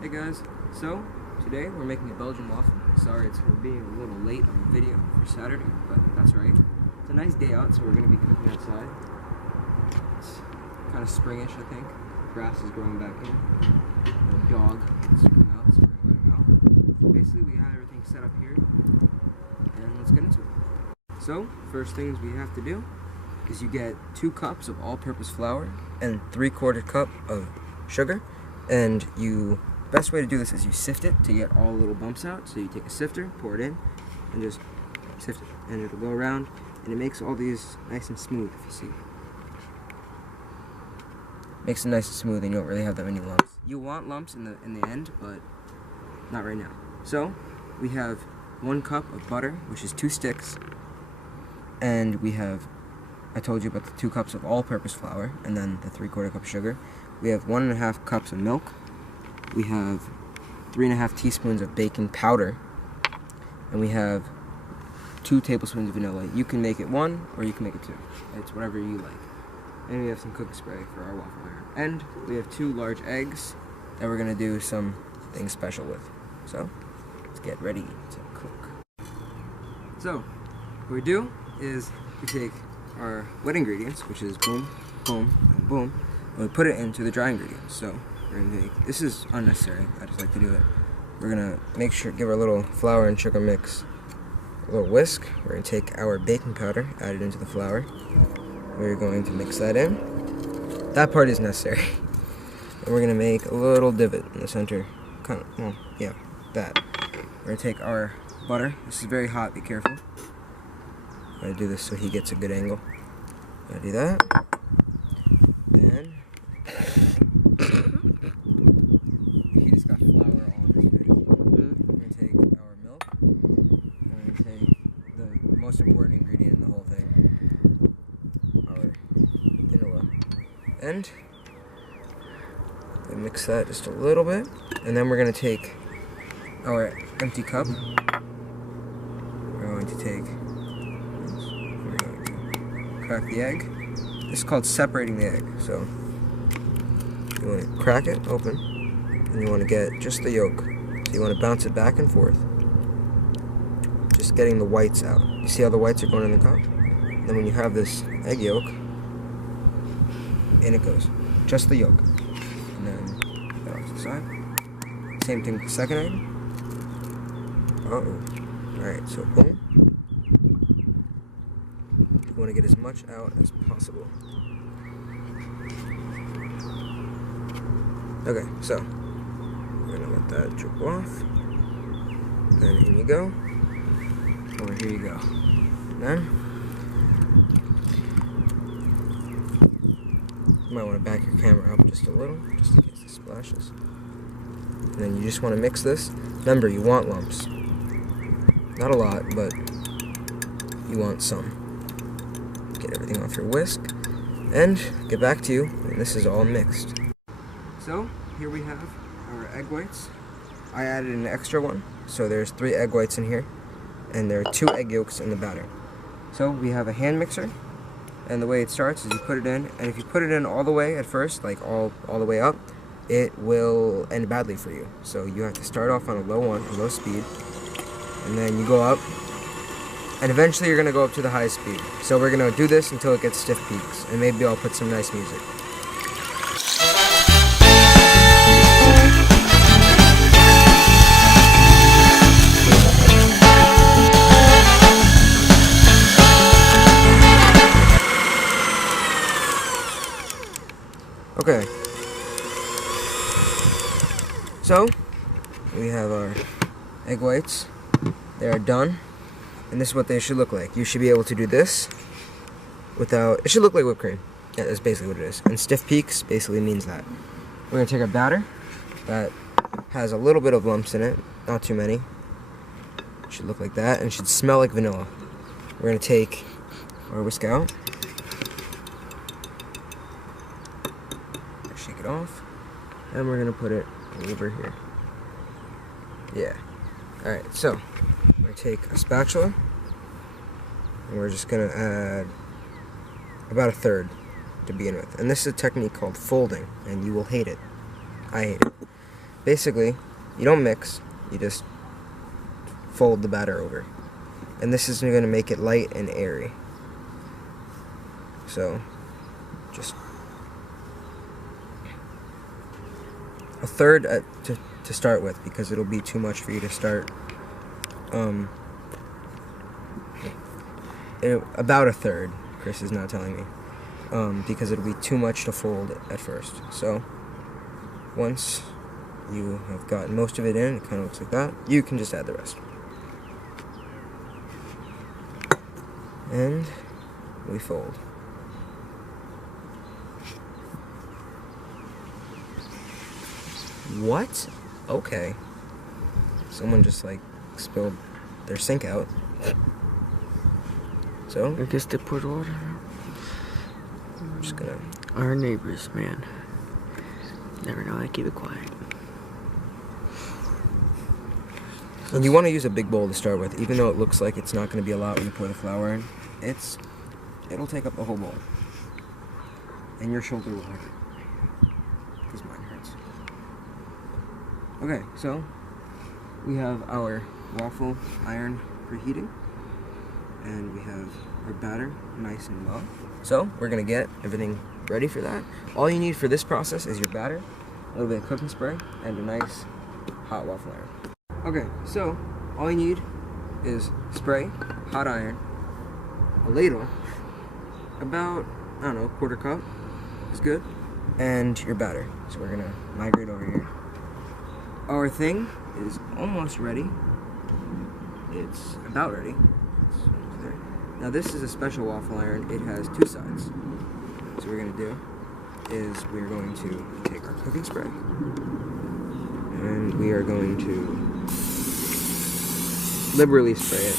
Hey guys, so today we're making a Belgian waffle. Sorry it's going to be a little late on the video for Saturday, but that's right. It's a nice day out, so we're going to be cooking outside. It's kind of springish, I think. Grass is growing back in. The dog wants to come out, so we're going to let him out. Basically, we have everything set up here, and let's get into it. So, first things we have to do is you get 2 cups of all-purpose flour and 3/4 cup of sugar, and best way to do this is you sift it to get all the little bumps out. So you take a sifter, pour it in, and just sift it, and it'll go around, and it makes all these nice and smooth. If you see, makes it nice and smooth, and you don't really have that many lumps. You want lumps in the end, but not right now. So we have 1 cup of butter, which is 2 sticks, and we have, I told you about the 2 cups of all-purpose flour, and then the 3/4 cup of sugar. We have 1.5 cups of milk. We have 3.5 teaspoons of baking powder, and we have 2 tablespoons of vanilla. You can make it 1 or you can make it 2. It's whatever you like. And we have some cooking spray for our waffle iron. And we have 2 large eggs that we're gonna do something special with. So let's get ready to cook. So what we do is we take our wet ingredients, which is boom, boom, and boom, and we put it into the dry ingredients. So we're gonna take, this is unnecessary, I just like to do it. We're gonna make sure, give our little flour and sugar mix a little whisk. We're gonna take our baking powder, add it into the flour. We're going to mix that in. That part is necessary. And we're gonna make a little divot in the center, kind of, well, yeah, that. We're gonna take our butter. This is very hot, be careful. I'm gonna do this so he gets a good angle. Gonna do that. Then he just got flour all in his face. We're gonna take our milk. We're gonna take the most important ingredient in the whole thing, our vanilla. And we mix that just a little bit. And then we're gonna take our empty cup. We're going to take, we're going to crack the egg. This is called separating the egg. So you want to crack it open, and you want to get just the yolk. So you want to bounce it back and forth, just getting the whites out. You see how the whites are going in the cup? And then when you have this egg yolk, in it goes, just the yolk. And then put that off to the side. Same thing with the second egg. Alright, so boom. You want to get as much out as possible. Okay, so we're gonna let that drip off. And in you go. Over here you go. And then you might want to back your camera up just a little, just in case it splashes. And then you just want to mix this. Remember, you want lumps. Not a lot, but you want some. Get everything off your whisk, and get back to you when this is all mixed. So, here we have our egg whites. I added an extra one, so there's 3 egg whites in here, and there are 2 egg yolks in the batter. So, we have a hand mixer, and the way it starts is you put it in, and if you put it in all the way at first, like all the way up, it will end badly for you. So, you have to start off on a low speed, and then you go up, and eventually you're going to go up to the highest speed. So we're going to do this until it gets stiff peaks, and maybe I'll put some nice music. Okay. So, we have our egg whites. They are done. And this is what they should look like. You should be able to do this without, it should look like whipped cream. Yeah, that's basically what it is. And stiff peaks basically means that. We're gonna take our batter that has a little bit of lumps in it, not too many. It should look like that, and it should smell like vanilla. We're gonna take our whisk out. Shake it off. And we're gonna put it over here. Yeah. Alright, so we're going to take a spatula, and we're just going to add about 1/3 to begin with. And this is a technique called folding, and you will hate it. I hate it. basically, you don't mix, you just fold the batter over. And this is going to make it light and airy. So, just a third to start with, because it'll be too much for you to start. About a third, Chris is now telling me, because it'll be too much to fold at first. So, once you have gotten most of it in, it kind of looks like that, you can just add the rest. And we fold. What? Okay. Someone just like spilled their sink out. So I guess they poured water. I'm just gonna. Our neighbors, man. Never know. I keep it quiet. And you want to use a big bowl to start with, even though it looks like it's not going to be a lot when you pour the flour in. It'll take up the whole bowl, and your shoulder will hurt, because mine hurts. Okay, so we have our waffle iron preheating, and we have our batter nice and low. So we're gonna get everything ready for that. All you need for this process is your batter, a little bit of cooking spray, and a nice hot waffle iron. Okay, so all you need is spray, hot iron, a ladle, about, I don't know, a quarter cup is good, and your batter. So we're gonna migrate over here. Our thing is almost ready. It's about ready. It's almost there. Now this is a special waffle iron. It has two sides. So what we're gonna do is we're going to take our cooking spray, and we are going to liberally spray it,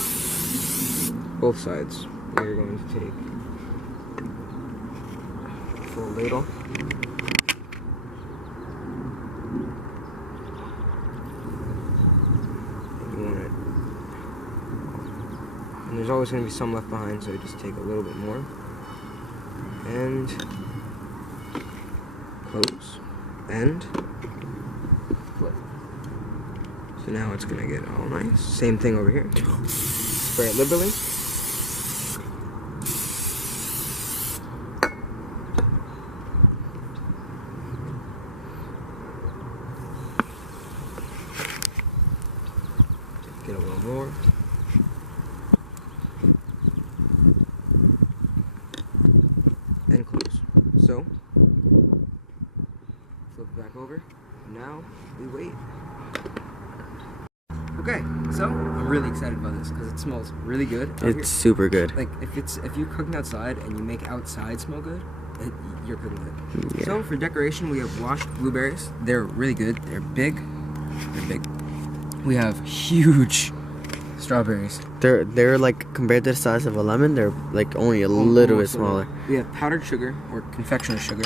both sides. We are going to take a full ladle. And you want it. And there's always going to be some left behind, so just take a little bit more. And close. And flip. So now it's gonna get all nice. Same thing over here. Spray it liberally. Get a little more. And close. So, flip it back over. Now we wait. Okay, so I'm really excited about this because it smells really good. It's super good. Like if you're cooking outside and you make outside smell good, you're cooking good. Yeah. So for decoration, we have washed blueberries. They're really good. They're big. They're big. We have huge strawberries. They're like, compared to the size of a lemon, they're like only a little bit smaller. We have powdered sugar or confectioner's sugar.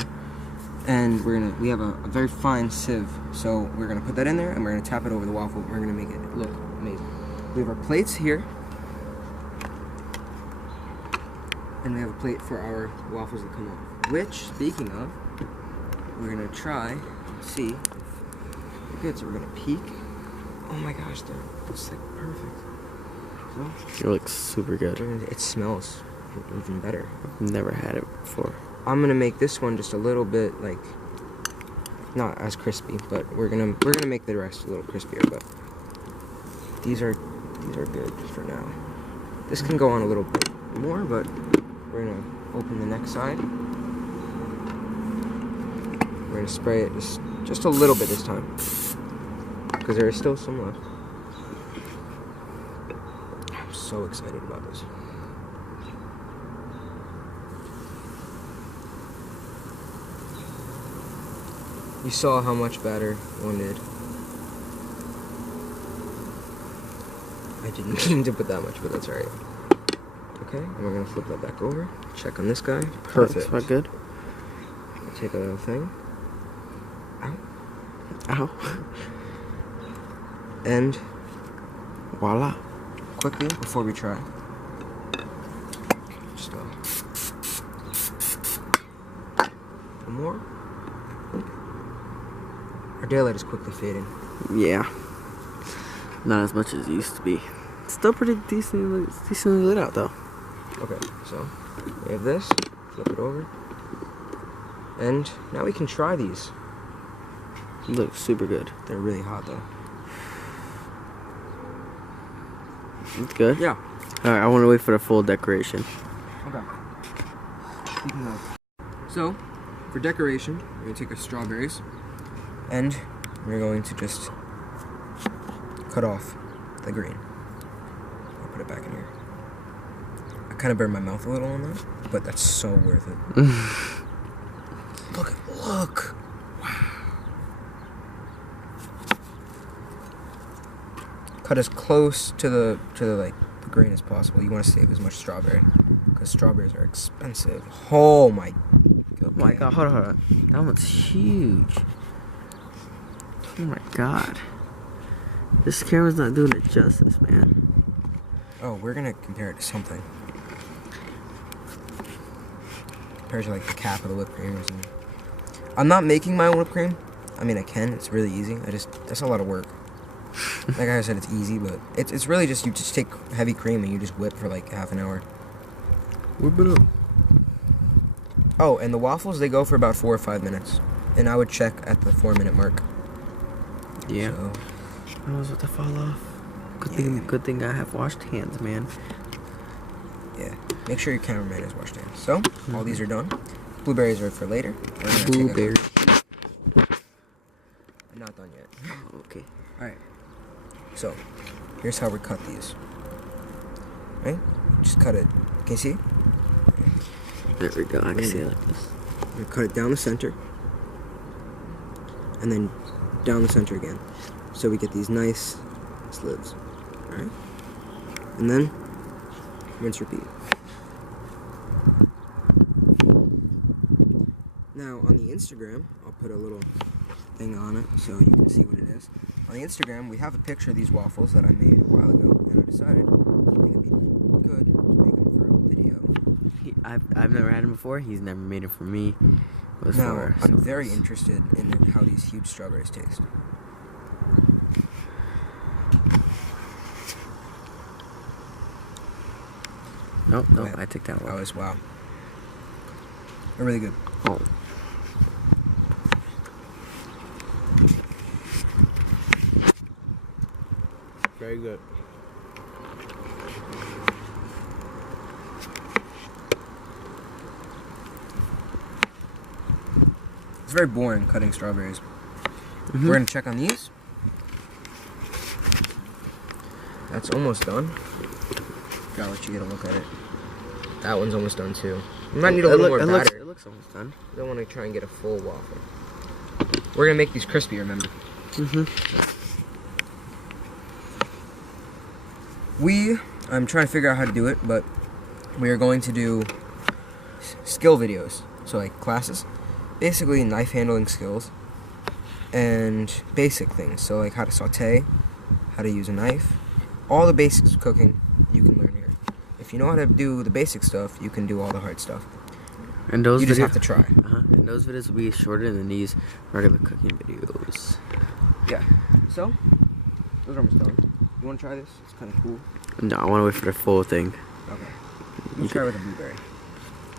And we have a very fine sieve, so we're gonna put that in there and we're gonna tap it over the waffle. We're gonna make it look amazing. We have our plates here, and we have a plate for our waffles that come off. Which, speaking of, we're gonna try and see if they're good. So we're gonna peek. Oh my gosh, they're just like perfect. So It looks super good. it smells even better. I've never had it before. I'm gonna make this one just a little bit like not as crispy, but we're gonna make the rest a little crispier. But these are good for now. This can go on a little bit more, but we're gonna open the next side. We're gonna spray it just a little bit this time, because there is still some left. I'm so excited about this. You saw how much batter one did. I didn't mean to put that much, but that's alright. Okay, and we're gonna flip that back over. Check on this guy. Perfect. That's good. Take a little thing. Ow. Ow. And Voila. quickly before we try. Just one more. Our daylight is quickly fading. Yeah. Not as much as it used to be. It's still pretty decently lit out though. Okay, so we have this. Flip it over. And now we can try these. Looks super good. They're really hot though. It's good? Yeah. Alright, I want to wait for the full decoration. Okay. So, for decoration, we're going to take our strawberries and we're going to just cut off the green. I'll put it back in here. I kind of burned my mouth a little on that, but that's so worth it. Look! Wow. Cut as close to the like the grain as possible. You want to save as much strawberry because strawberries are expensive. Oh my! Oh my god! Hold on. That one's huge. Oh my god! This camera's not doing it justice, man. Oh, we're gonna compare it to something. Compare it to like the cap of the whipped cream or something. I'm not making my own whipped cream. I mean, I can. It's really easy. That's a lot of work. Like I said, it's easy, but it's really just, you just take heavy cream and you just whip for like half an hour. Whip it up. Oh, and the waffles, they go for about 4 or 5 minutes. And I would check at the 4-minute mark. Yeah. So, I was about to fall off. Good thing I have washed hands, man. yeah. Make sure your cameraman has washed hands. So, all these are done. Blueberries are for later. Blueberries. I'm not done yet. Oh, okay. Alright. So, here's how we cut these. Right? Just cut it. Can you see? There we go. I can see it like this. We cut it down the center. And then down the center again. So we get these nice slits. Alright? And then, rinse, repeat. Now, on the Instagram, I'll put a little thing on it so you can see what it is. On the Instagram, we have a picture of these waffles that I made a while ago, and I decided I think it'd be good to make them for a video. I've never had him before. He's never made it for me. Now, I'm very interested in how these huge strawberries taste. Nope, I took that one. Oh, wow. They're really good. Oh. Very good. It's very boring cutting strawberries. Mm-hmm. We're gonna check on these. That's almost done. Gotta let you get a look at it. That one's almost done too. You might need a little more batter. It looks almost done. I don't want to try and get a full waffle. We're gonna make these crispy, remember? Mm-hmm. I'm trying to figure out how to do it, but we are going to do skill videos. So like classes. Basically knife handling skills. And basic things. So like how to saute, how to use a knife. All the basics of cooking you can learn here. If you know how to do the basic stuff, you can do all the hard stuff. And those you just have to try. And those videos will be shorter than these regular cooking videos. Yeah. So, those are almost done. You want to try this? It's kind of cool. No, I want to wait for the full thing. Okay. Let's try with a blueberry.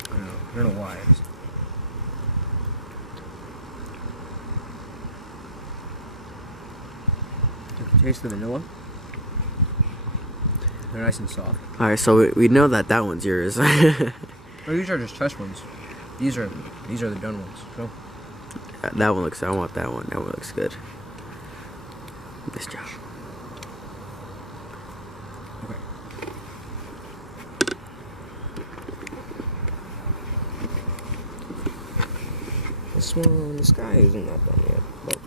I don't know why. Taste the vanilla. They're nice and soft. Alright, so we know that one's yours. Oh, these are just test ones. These are the done ones. So. That one looks. I want that one. That one looks good. Nice job. Okay. This guy isn't that done yet, but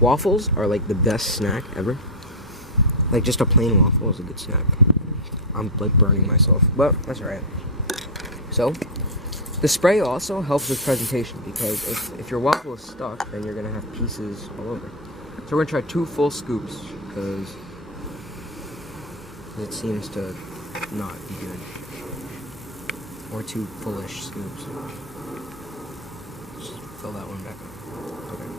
waffles are like the best snack ever. Like just a plain waffle is a good snack. I'm like burning myself, but that's alright. So, the spray also helps with presentation because if your waffle is stuck, then you're gonna have pieces all over. So we're gonna try 2 full scoops because it seems to not be good. Or 2 fullish scoops. Just fill that one back up. Okay.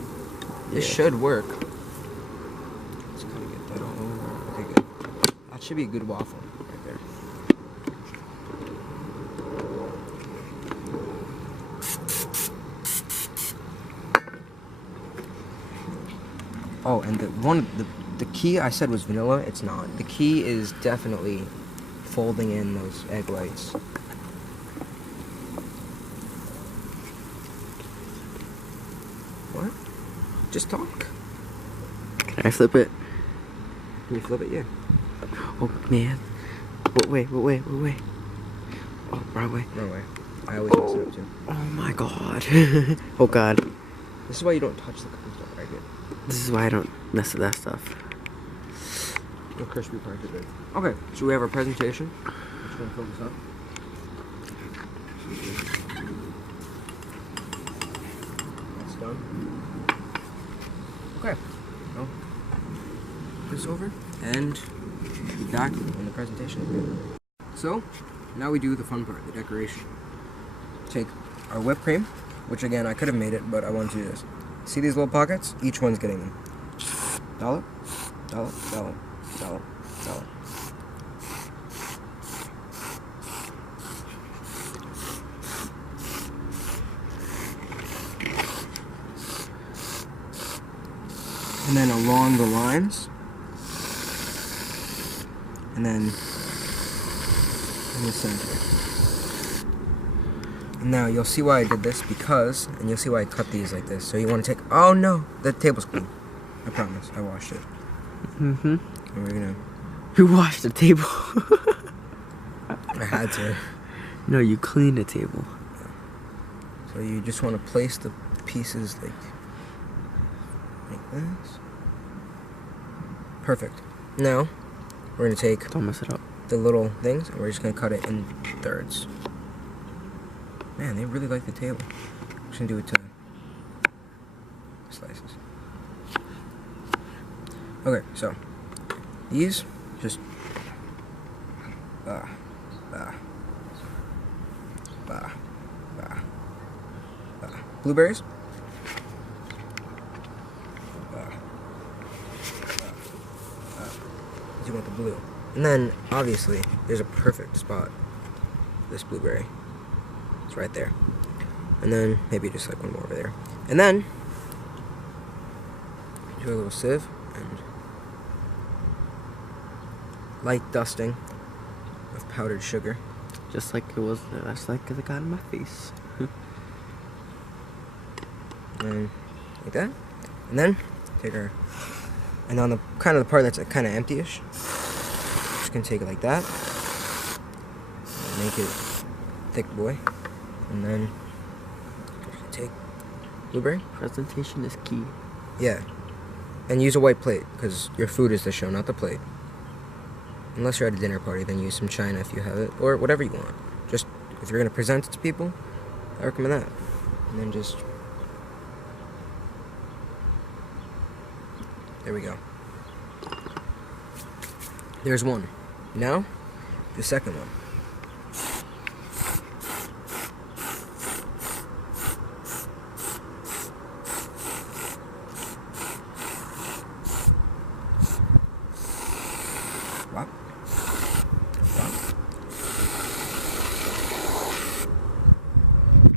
This should work. Let's kind of get that all over. Okay, good. That should be a good waffle right there. Oh, and the key I said was vanilla. It's not. The key is definitely folding in those egg whites. What? Just talk. Can I flip it? Can you flip it? Yeah. Oh man. Wait. Oh, wrong way. No way. I always mess it up too. Oh my god. Oh god. This is why you don't touch the cooking stuff. Right, good. This is why I don't mess with that stuff. The crispy part is good. Okay, so we have our presentation. I'm just gonna fill this up. That's done. Okay. Well, put this over and be back when the presentation is good. So, now we do the fun part, the decoration. Take our whipped cream, which again, I could have made it, but I wanted to do this. See these little pockets? Each one's getting them. Dollop, dollop, dollop, dollop, dollop. And then along the lines. And then in the center. And now you'll see why I did this because, and you'll see why I cut these like this. So you want to take, oh no, the table's clean. I promise, I washed it. Mm-hmm. And we're gonna. You washed the table. I had to. No, you cleaned the table. So you just want to place the pieces like this. Perfect. Now we're gonna take Don't mess it up. the little things and we're just gonna cut it in thirds. Man, they really like the table. I'm just gonna do it to slices. Okay, so these just blueberries. You want the blue, and then obviously there's a perfect spot. This blueberry, it's right there, and then maybe just like one more over there, and then do a little sieve and light dusting of powdered sugar. Just like it was, that's like it got in my face. And like that, and then take our, and on the kind of the part that's kind of empty-ish, just gonna take it like that, make it thick boy, and then take blueberry. Presentation is key. Yeah, and use a white plate because your food is the show, not the plate. Unless you're at a dinner party, then use some china if you have it, or whatever you want. Just if you're gonna present it to people, I recommend that. And then just. There we go. There's one. Now, the second one. Wow. Wow.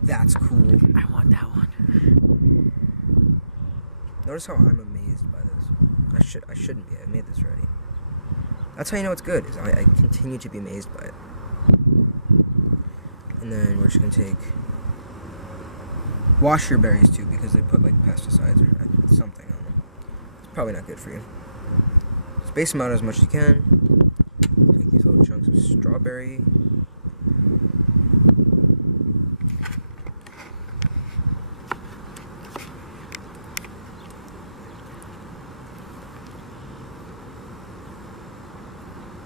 That's cool. I want that one. Notice how I'm amazed by this. I shouldn't be. I made this already. That's how you know it's good. Is I continue to be amazed by it. And then we're just gonna take. Wash your berries too, because they put like pesticides or something on them. It's probably not good for you. Space them out as much as you can. Take these little chunks of strawberry.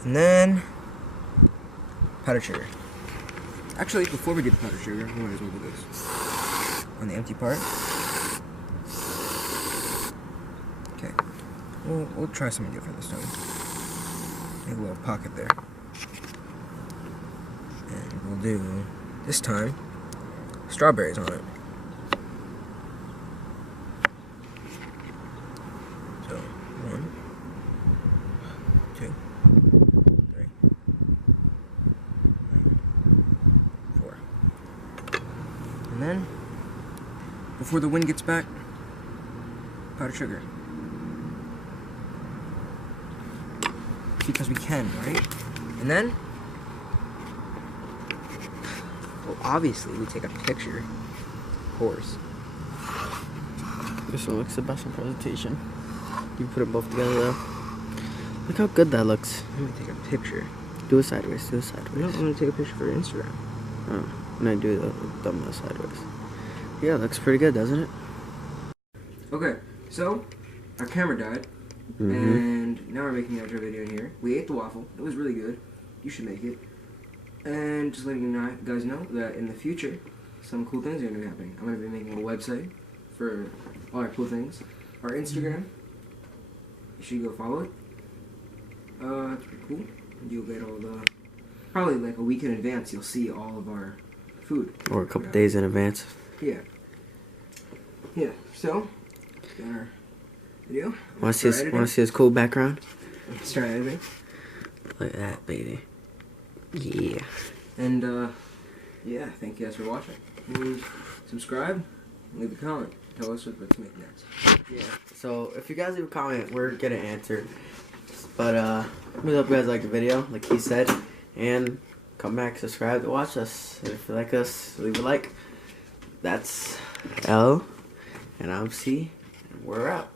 And then powdered sugar. Actually, before we do the powdered sugar, we might as well do this. On the empty part. Okay. We'll try something different this time. Make a little pocket there. And we'll do, this time, strawberries on it. before the wind gets back, powdered sugar. Because we can, right? And then, well, obviously we take a picture, of course. This one looks the best in presentation. You put it both together though. Look how good that looks. I'm gonna take a picture. Do it sideways, do it sideways. No, I'm gonna take a picture for Instagram. Oh, and I do the thumbnail sideways. Yeah, it looks pretty good, doesn't it? Okay, so our camera died, and now we're making an outro video in here. We ate the waffle. It was really good. You should make it. And just letting you guys know that in the future, some cool things are going to be happening. I'm going to be making a website for all our cool things. Our Instagram, you should go follow it. It's pretty cool. You'll get all the, probably like a week in advance, you'll see all of our food. Or a couple days in advance. Yeah. Yeah, so, got our video. Want to see his cool background? Let's try editing. Look at that, baby. Yeah. And, yeah, thank you guys for watching. Please subscribe, leave a comment. Tell us what to make next. Yeah. So, if you guys leave a comment, we're gonna answer. But, we hope you guys liked the video, like he said. And come back, subscribe to watch us. And if you like us, leave a like. That's L, and I'm C, and we're out.